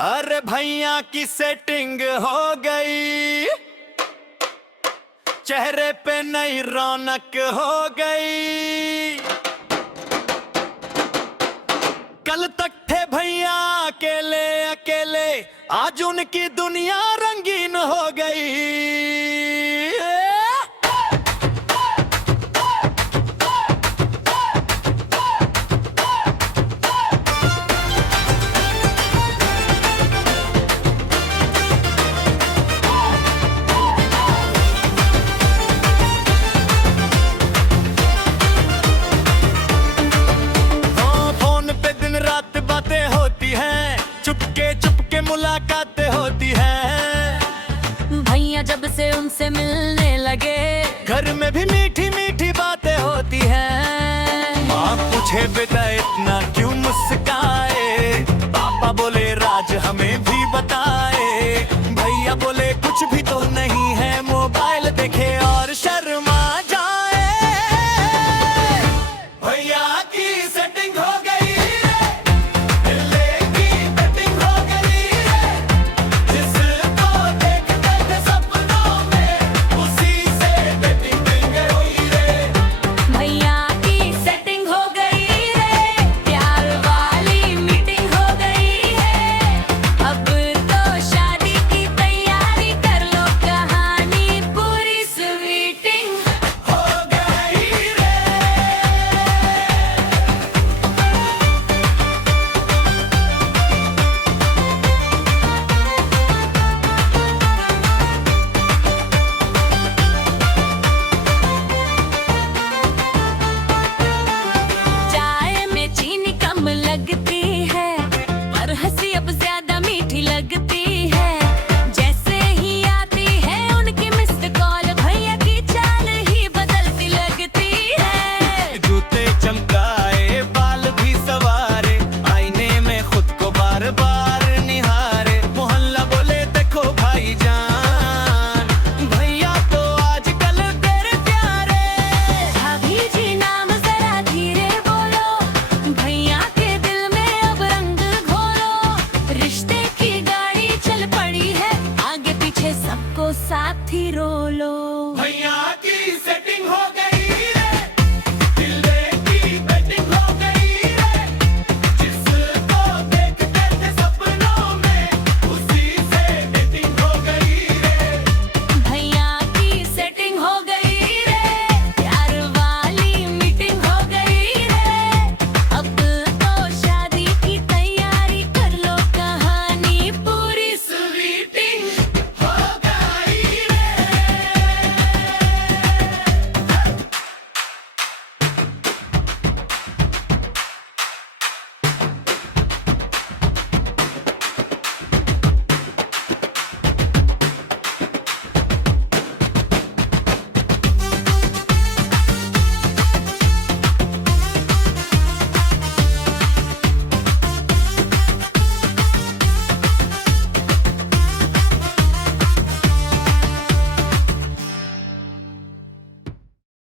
अरे भैया की सेटिंग हो गई, चेहरे पे नई रौनक हो गई। कल तक थे भैया अकेले अकेले, आज उनकी दुनिया रंगीन हो गई। चुपके मुलाकातें होती हैं, भैया जब से उनसे मिलने लगे, घर में भी मीठी मीठी बातें होती हैं। माँ पूछे बेटा इतना क्यों मुस्काए, पापा बोले राज हमें भी बताए। भैया बोले कुछ भी तो नहीं है, मोबाइल देखे और शर्मा जाए। भैया की सेटिंग हो गई, साथी रोलो।